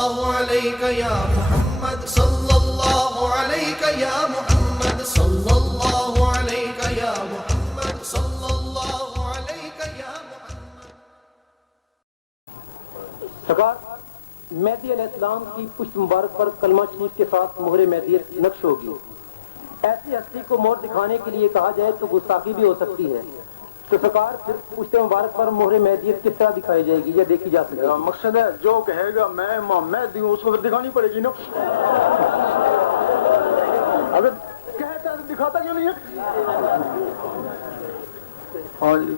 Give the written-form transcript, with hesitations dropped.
اللہ علیک یا محمد صلی اللہ علیک یا محمد صلی اللہ علیک یا محمد صلی اللہ علیک یا محمد. سرکار مہدی علیہ السلام کی پشت مبارک پر کلمہ شریف کے ساتھ مہر مہدیت نقش ہوگی. ایسی ہستی کو مہر دکھانے کے لیے کہا جائے تو گستاخی بھی ہو سکتی ہے. تو سرکار پھر پشت مبارک پر مہر مہدیت کس طرح دکھائی جائے گی یا دیکھی جا سکے گی؟ مقصد ہے جو کہے گا میں مہدی ہوں اس کو پھر دکھانی پڑے گی نا. اگر کہتا ہے تو دکھاتا کیوں نہیں ہے؟ ہاں جی.